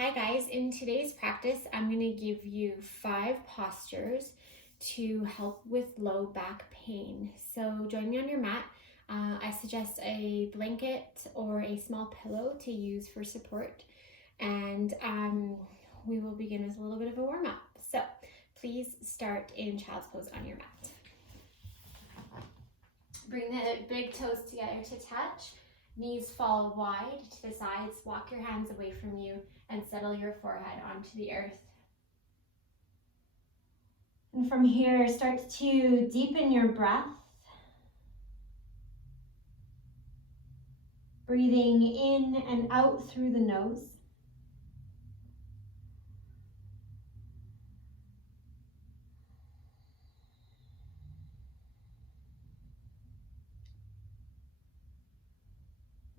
Hi guys, in today's practice, I'm going to give you 5 postures to help with low back pain. So join me on your mat. I suggest a blanket or a small pillow to use for support. And we will begin with a little bit of a warm up. So please start in child's pose on your mat. Bring the big toes together to touch. Knees fall wide to the sides. Walk your hands away from you and settle your forehead onto the earth. And from here, start to deepen your breath. Breathing in and out through the nose.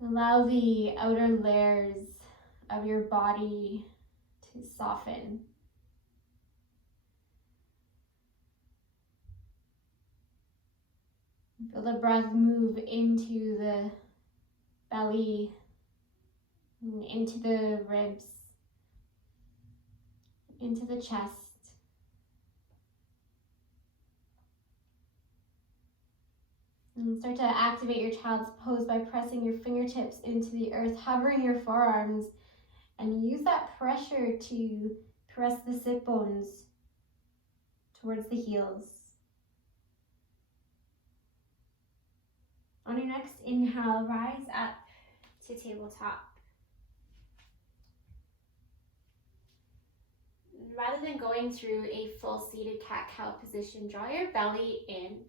Allow the outer layers of your body to soften. Feel the breath move into the belly, into the ribs, into the chest. And start to activate your child's pose by pressing your fingertips into the earth, hovering your forearms, and use that pressure to press the sit bones towards the heels. On your next inhale, rise up to tabletop. Rather than going through a full seated cat-cow position, draw your belly in.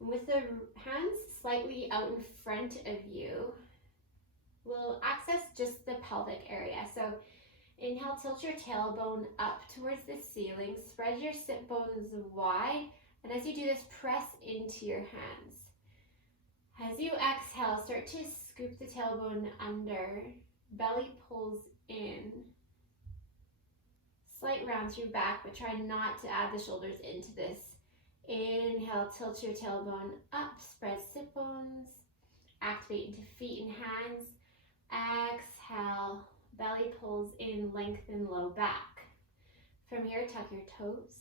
With the hands slightly out in front of you, we'll access just the pelvic area. So inhale, tilt your tailbone up towards the ceiling, spread your sit bones wide, and as you do this, press into your hands. As you exhale, start to scoop the tailbone under, belly pulls in. Slight round through back, but try not to add the shoulders into this. Inhale, tilt your tailbone up, spread sit bones, activate into feet and hands. Exhale, belly pulls in, lengthen low back. From here, tuck your toes,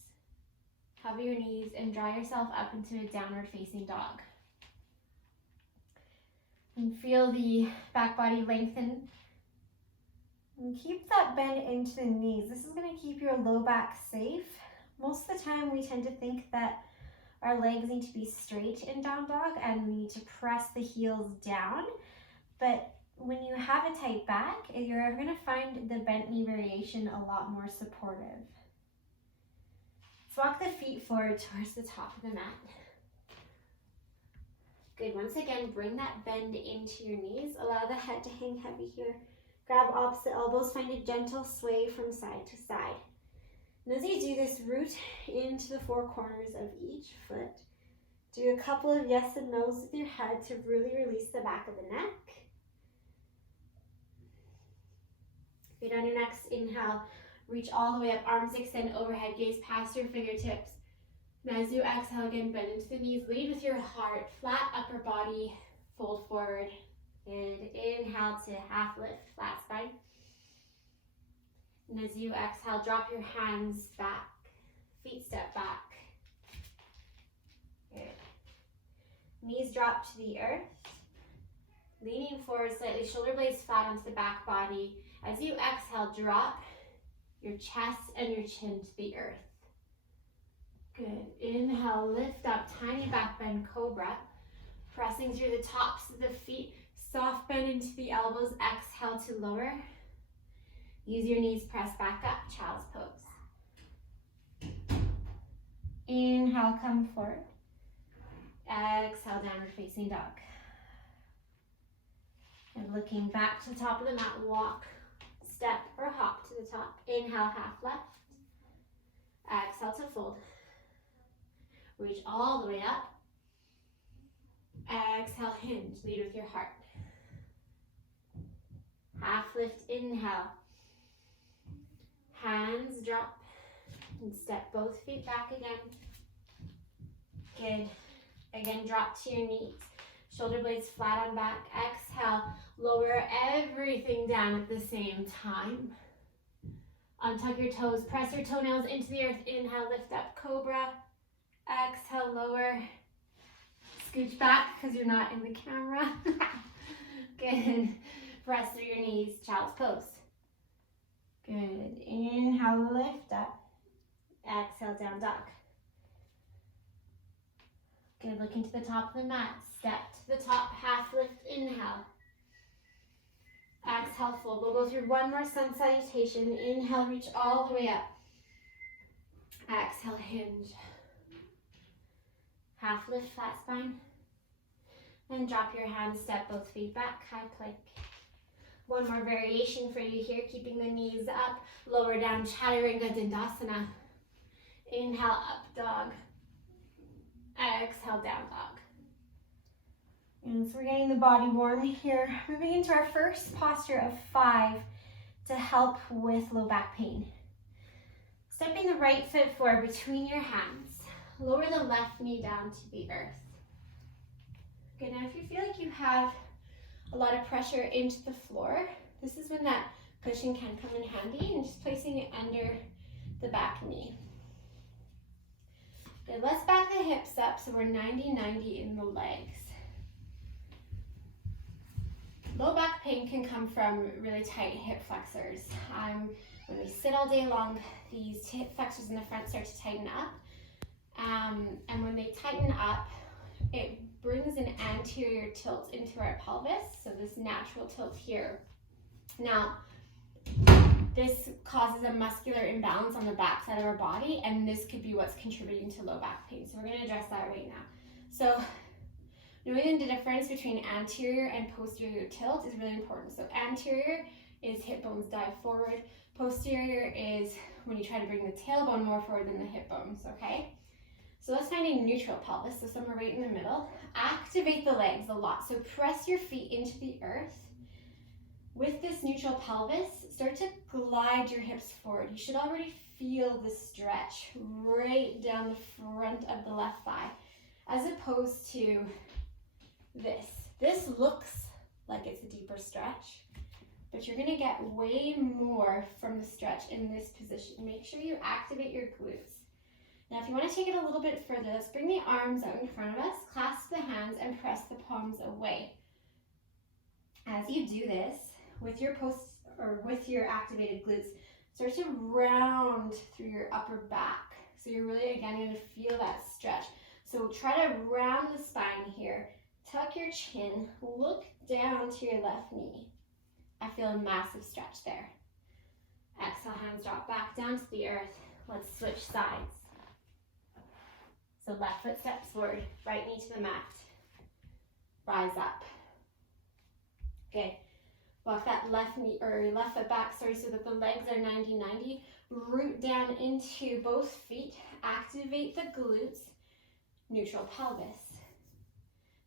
cover your knees, and draw yourself up into a downward facing dog. And feel the back body lengthen. And keep that bend into the knees. This is going to keep your low back safe. Most of the time, we tend to think that our legs need to be straight in down dog and we need to press the heels down. But when you have a tight back, you're going to find the bent knee variation a lot more supportive. So walk the feet forward towards the top of the mat. Good. Once again, bring that bend into your knees. Allow the head to hang heavy here. Grab opposite elbows. Find a gentle sway from side to side. And as you do this, root into the 4 corners of each foot. Do a couple of yes and no's with your head to really release the back of the neck. Good. On your next inhale, reach all the way up, arms extend overhead, gaze past your fingertips. And as you exhale again, bend into the knees, lead with your heart, flat upper body, fold forward. And inhale to half lift, flat spine. And as you exhale, drop your hands back, feet step back. Good. Knees drop to the earth. Leaning forward slightly, shoulder blades flat onto the back body. As you exhale, drop your chest and your chin to the earth. Good. Inhale, lift up, tiny back bend, cobra. Pressing through the tops of the feet, soft bend into the elbows. Exhale to lower. Use your knees, press back up, child's pose. Inhale, come forward. Exhale, downward facing dog. And looking back to the top of the mat, walk, step, or hop to the top. Inhale, half left. Exhale to fold. Reach all the way up. Exhale, hinge, lead with your heart. Half lift, inhale. Hands drop and step both feet back again. Good. Again, drop to your knees. Shoulder blades flat on back. Exhale, lower everything down at the same time. Untuck your toes, press your toenails into the earth. Inhale, lift up, cobra. Exhale, lower. Scooch back because you're not in the camera. Good. Press through your knees, child's pose. Good. Inhale, lift up. Exhale, down dog. Good. Looking to the top of the mat. Step to the top, half lift, inhale. Exhale, fold. We'll go through one more sun salutation. Inhale, reach all the way up. Exhale, hinge. Half lift, flat spine. And drop your hands, step both feet back, high plank. One more variation for you here, keeping the knees up. Lower down, Chaturanga Dandasana. Inhale, up dog. Exhale, down dog. And so we're getting the body warm here. Moving into our first posture of 5 to help with low back pain. Stepping the right foot forward between your hands. Lower the left knee down to the earth. Good, now if you feel like you have a lot of pressure into the floor, this is when that cushion can come in handy, and just placing it under the back knee. Good, let's back the hips up so we're 90-90 in the legs. Low back pain can come from really tight hip flexors. When we sit all day long, these hip flexors in the front start to tighten up. And when they tighten up, it brings an anterior tilt into our pelvis, so this natural tilt here. Now, this causes a muscular imbalance on the back side of our body, and this could be what's contributing to low back pain. So we're going to address that right now. So knowing the difference between anterior and posterior tilt is really important. So anterior is hip bones dive forward. Posterior is when you try to bring the tailbone more forward than the hip bones, okay? So let's find a neutral pelvis, so somewhere right in the middle. Activate the legs a lot. So press your feet into the earth. With this neutral pelvis, start to glide your hips forward. You should already feel the stretch right down the front of the left thigh, as opposed to this. This looks like it's a deeper stretch, but you're gonna get way more from the stretch in this position. Make sure you activate your glutes. Now, if you want to take it a little bit further, let's bring the arms out in front of us, clasp the hands, and press the palms away. As you do this, with your activated glutes, start to round through your upper back. So you're really, again, going to feel that stretch. So try to round the spine here. Tuck your chin, look down to your left knee. I feel a massive stretch there. Exhale, hands drop back down to the earth. Let's switch sides. So left foot steps forward, right knee to the mat. Rise up. Good. Walk that left foot back, so that the legs are 90-90. Root down into both feet. Activate the glutes. Neutral pelvis.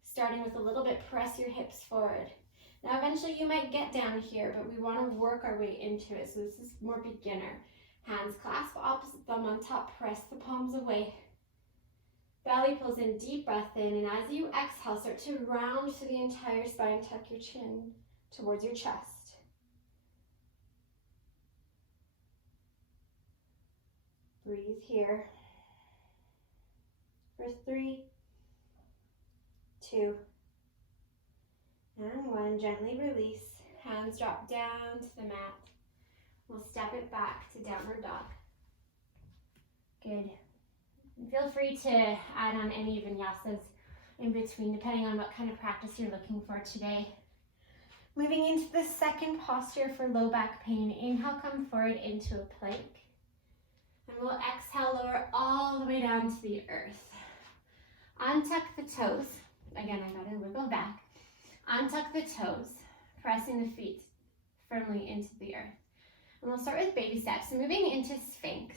Starting with a little bit, press your hips forward. Now eventually you might get down here, but we want to work our way into it. So this is more beginner. Hands clasp, opposite thumb on top, press the palms away. Belly pulls in, deep breath in, and as you exhale, start to round through the entire spine, tuck your chin towards your chest. Breathe here. For 3, 2, and 1. Gently release. Hands drop down to the mat. We'll step it back to downward dog. Good. And feel free to add on any vinyasas in between, depending on what kind of practice you're looking for today. Moving into the second posture for low back pain. Inhale, come forward into a plank. And we'll exhale, lower all the way down to the earth. Untuck the toes. Again, I gotta wiggle back. Untuck the toes, pressing the feet firmly into the earth. And we'll start with baby steps. Moving into Sphinx.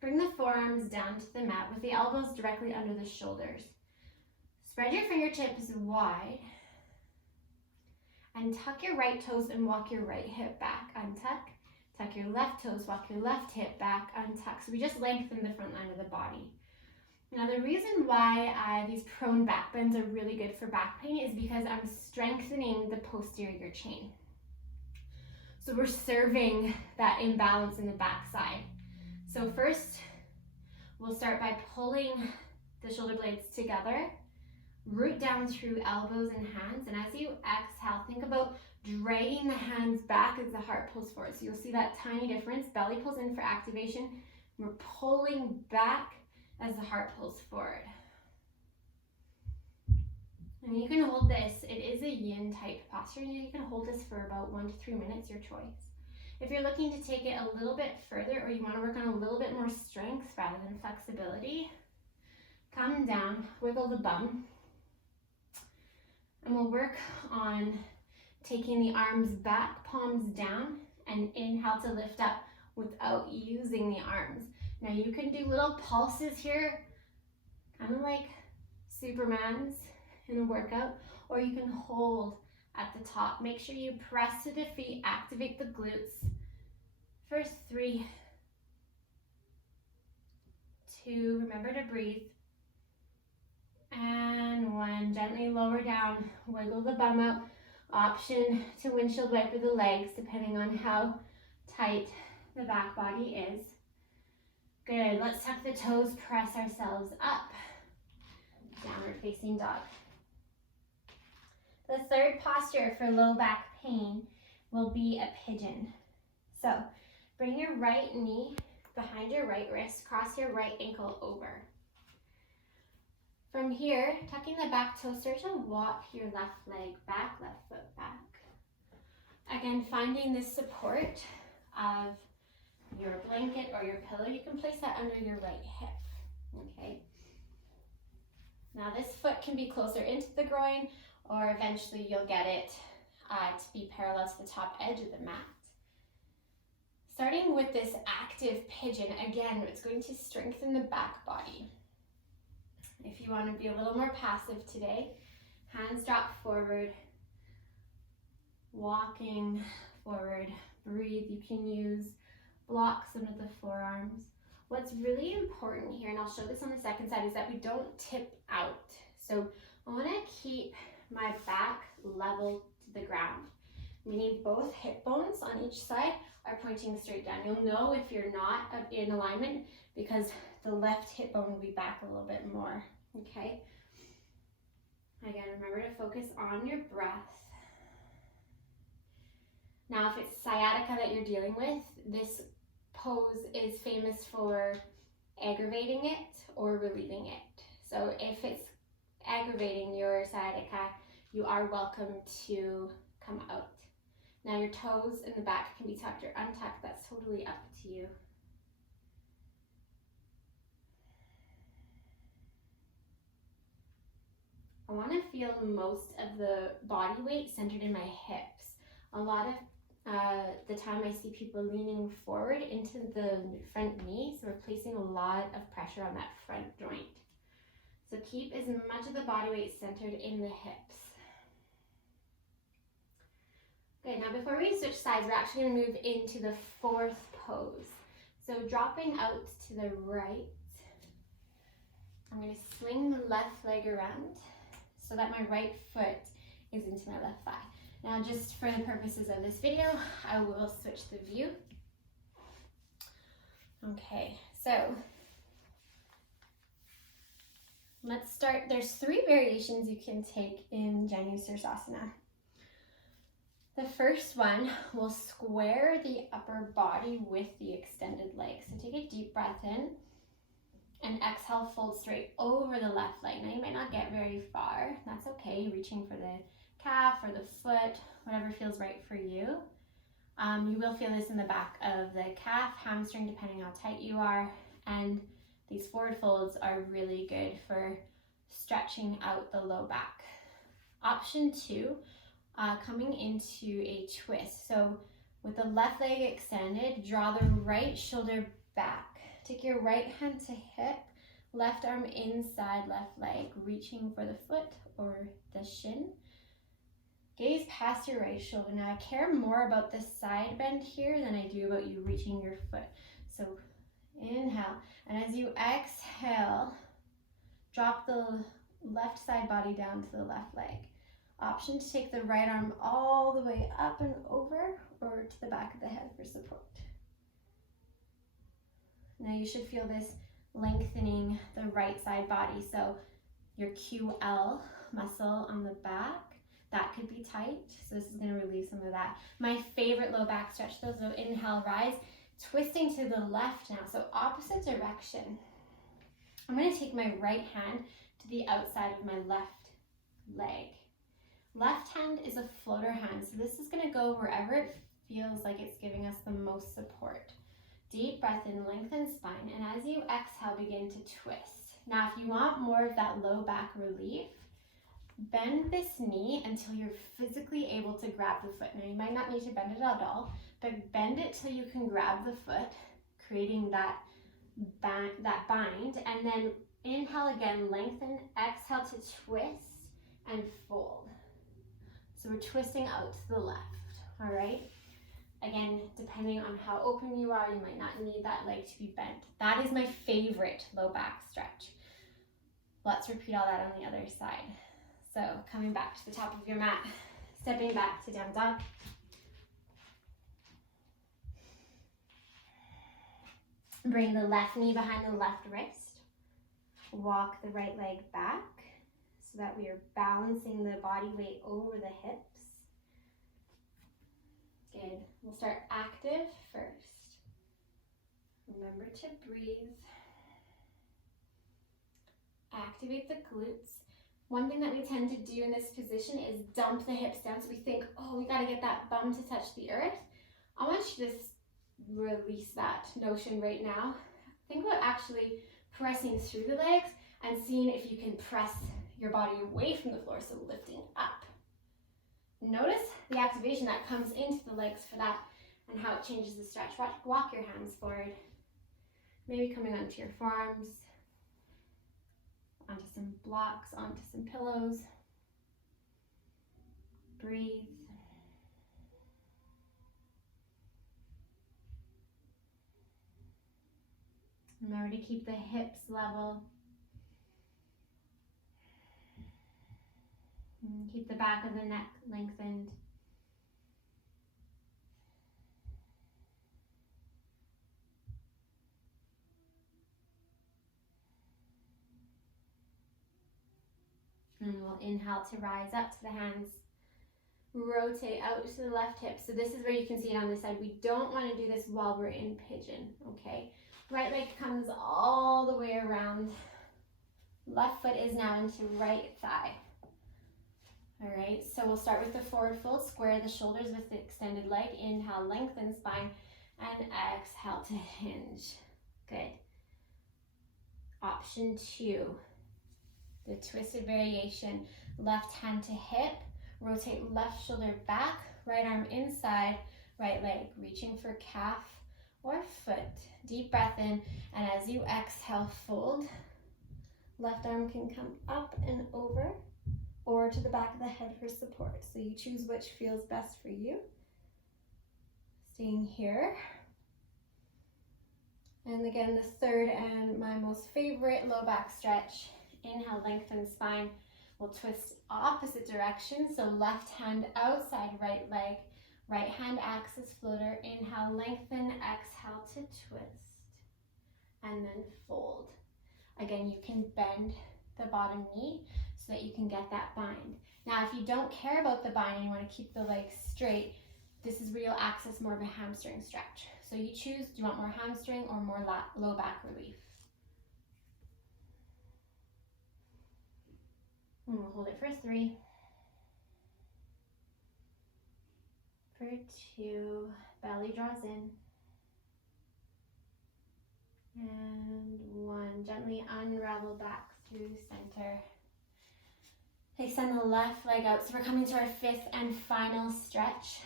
Bring the forearms down to the mat with the elbows directly under the shoulders. Spread your fingertips wide. And tuck your right toes and walk your right hip back. Untuck. Tuck your left toes, walk your left hip back, untuck. So we just lengthen the front line of the body. Now the reason why these prone back bends are really good for back pain is because I'm strengthening the posterior chain. So we're serving that imbalance in the back side. So first, we'll start by pulling the shoulder blades together, root down through elbows and hands, and as you exhale, think about dragging the hands back as the heart pulls forward. So you'll see that tiny difference. Belly pulls in for activation. We're pulling back as the heart pulls forward. And you can hold this. It is a yin type posture. You can hold this for about 1 to 3 minutes, your choice. If you're looking to take it a little bit further, or you want to work on a little bit more strength rather than flexibility, come down, wiggle the bum, and we'll work on taking the arms back, palms down, and inhale to lift up without using the arms. Now you can do little pulses here, kind of like Superman's in a workout, or you can hold at the top. Make sure you press to the feet, activate the glutes. First 3, 2, remember to breathe, and 1, gently lower down, wiggle the bum out. Option to windshield wiper the legs depending on how tight the back body is. Good, let's tuck the toes, press ourselves up. Downward facing dog. The third posture for low back pain will be a pigeon. So bring your right knee behind your right wrist, cross your right ankle over. From here, tucking the back toe, start to walk your left leg back, left foot back. Again, finding this support of your blanket or your pillow, you can place that under your right hip, okay? Now this foot can be closer into the groin, or eventually you'll get it to be parallel to the top edge of the mat. Starting with this active pigeon, again, it's going to strengthen the back body. If you want to be a little more passive today, hands drop forward, walking forward, breathe. You can use blocks under the forearms. What's really important here, and I'll show this on the second side, is that we don't tip out. So I want to keep my back level to the ground, meaning both hip bones on each side are pointing straight down. You'll know if you're not in alignment because the left hip bone will be back a little bit more, okay? Again, remember to focus on your breath. Now, if it's sciatica that you're dealing with, this pose is famous for aggravating it or relieving it. So if it's aggravating your sciatica, you are welcome to come out. Now your toes in the back can be tucked or untucked. That's totally up to you. I want to feel most of the body weight centered in my hips. A lot of the time I see people leaning forward into the front knee, so we're placing a lot of pressure on that front joint. So keep as much of the body weight centered in the hips. Good, now before we switch sides, we're actually going to move into the fourth pose. So dropping out to the right, I'm going to swing the left leg around so that my right foot is into my left thigh. Now, just for the purposes of this video, I will switch the view. Okay, so let's start. There's 3 variations you can take in Janu Sirsasana. The first one will square the upper body with the extended leg. So take a deep breath in and exhale, fold straight over the left leg. Now you might not get very far. That's okay. You're reaching for the calf or the foot, whatever feels right for you. You will feel this in the back of the calf, hamstring, depending how tight you are. And these forward folds are really good for stretching out the low back. Option 2, coming into a twist. So with the left leg extended, draw the right shoulder back. Take your right hand to hip, left arm inside left leg, reaching for the foot or the shin. Gaze past your right shoulder. Now I care more about the side bend here than I do about you reaching your foot. So inhale, and as you exhale, drop the left side body down to the left leg. Option to take the right arm all the way up and over or to the back of the head for support. Now you should feel this lengthening the right side body. So your QL muscle on the back, that could be tight. So this is going to relieve some of that. My favorite low back stretch though, so inhale, rise, twisting to the left now. So opposite direction. I'm going to take my right hand to the outside of my left leg. Left hand is a floater hand, so this is going to go wherever it feels like it's giving us the most support. Deep breath in, lengthen spine, and as you exhale, begin to twist. Now, if you want more of that low back relief, bend this knee until you're physically able to grab the foot. Now, you might not need to bend it at all, but bend it till you can grab the foot, creating that bind, and then inhale again, lengthen, exhale to twist and fold. So we're twisting out to the left, all right? Again, depending on how open you are, you might not need that leg to be bent. That is my favorite low back stretch. Let's repeat all that on the other side. So coming back to the top of your mat, stepping back to down dog. Bring the left knee behind the left wrist. Walk the right leg back so that we are balancing the body weight over the hips. Good. We'll start active first. Remember to breathe. Activate the glutes. One thing that we tend to do in this position is dump the hips down. So we think, oh, we got to get that bum to touch the earth. I want you to just release that notion right now. Think about actually pressing through the legs and seeing if you can press your body away from the floor, so lifting up. Notice the activation that comes into the legs for that and how it changes the stretch. Walk your hands forward, maybe coming onto your forearms, onto some blocks, onto some pillows. Breathe. Remember to keep the hips level. And keep the back of the neck lengthened. And we'll inhale to rise up to the hands. Rotate out to the left hip. So this is where you can see it on this side. We don't want to do this while we're in pigeon, okay? Right leg comes all the way around. Left foot is now into right thigh. All right, so we'll start with the forward fold. Square the shoulders with the extended leg. Inhale, lengthen spine, and exhale to hinge. Good. Option 2, the twisted variation. Left hand to hip. Rotate left shoulder back, right arm inside, right leg. Reaching for calf or foot. Deep breath in, and as you exhale, fold. Left arm can come up and over or to the back of the head for support. So you choose which feels best for you. Staying here. And again, the third and my most favorite low back stretch. Inhale, lengthen spine. We'll twist opposite direction. So left hand outside right leg. Right hand acts as floater. Inhale, lengthen, exhale to twist. And then fold. Again, you can bend the bottom knee so that you can get that bind. Now, if you don't care about the bind and you want to keep the legs straight, this is where you'll access more of a hamstring stretch. So you choose, do you want more hamstring or more low back relief? And we'll hold it for 3. For 2, belly draws in. And 1, gently unravel back through center. Extend the left leg out. So we're coming to our 5th and final stretch.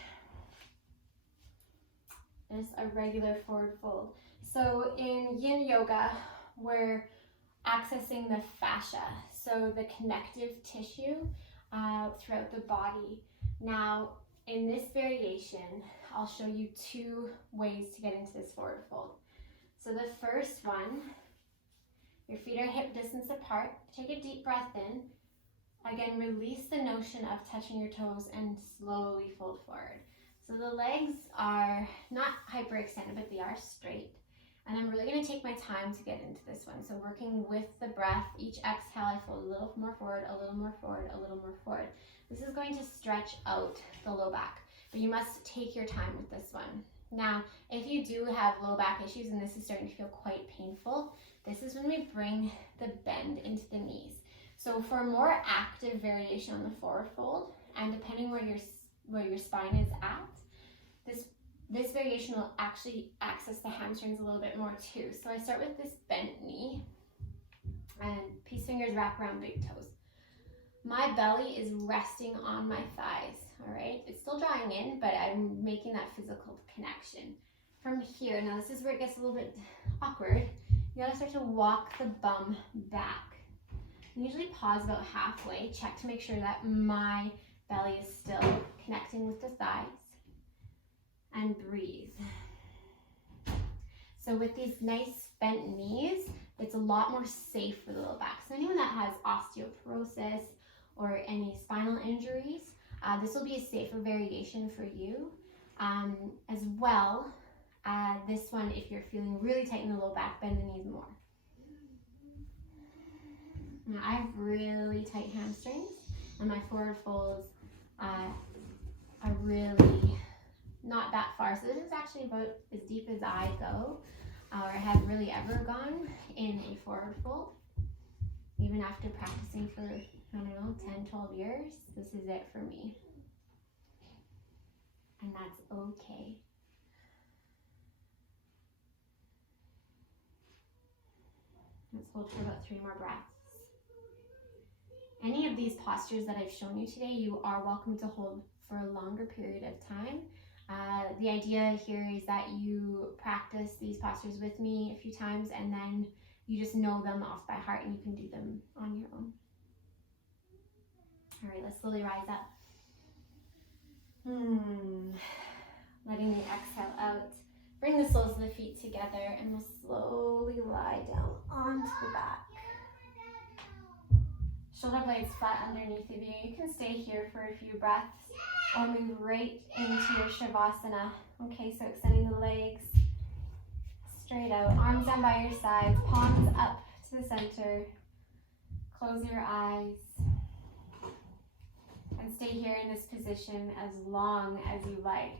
It's a regular forward fold. So in yin yoga, we're accessing the fascia, so the connective tissue throughout the body. Now, in this variation, I'll show you 2 ways to get into this forward fold. So the first one, your feet are hip distance apart. Take a deep breath in. Again, release the notion of touching your toes and slowly fold forward. So the legs are not hyperextended, but they are straight. And I'm really gonna take my time to get into this one. So working with the breath, each exhale, I fold a little more forward, a little more forward, a little more forward. This is going to stretch out the low back, but you must take your time with this one. Now, if you do have low back issues and this is starting to feel quite painful, this is when we bring the bend into the knees. So for a more active variation on the forward fold, and depending where your spine is at, this variation will actually access the hamstrings a little bit more too. So I start with this bent knee, and peace fingers wrap around big toes. My belly is resting on my thighs, all right? It's still drawing in, but I'm making that physical connection. From here, now this is where it gets a little bit awkward. You gotta start to walk the bum back. You usually pause about halfway, check to make sure that my belly is still connecting with the thighs, and breathe. So with these nice bent knees, it's a lot more safe for the low back. So anyone that has osteoporosis or any spinal injuries, this will be a safer variation for you. As well, this one, if you're feeling really tight in the low back, bend the knees more. Now, I have really tight hamstrings, and my forward folds are really not that far. So this is actually about as deep as I go, or have really ever gone in a forward fold. Even after practicing for, I don't know, 10, 12 years, this is it for me. And that's okay. Let's hold for about 3 more breaths. Any of these postures that I've shown you today, you are welcome to hold for a longer period of time. The idea here is that you practice these postures with me a few times, and then you just know them off by heart and you can do them on your own. All right, let's slowly rise up. Letting the exhale out. Bring the soles of the feet together, and we'll slowly lie down onto the back. Shoulder blades flat underneath of you. You can stay here for a few breaths or move right into your Shavasana. Okay, so extending the legs straight out, arms down by your sides, palms up to the center. Close your eyes and stay here in this position as long as you like.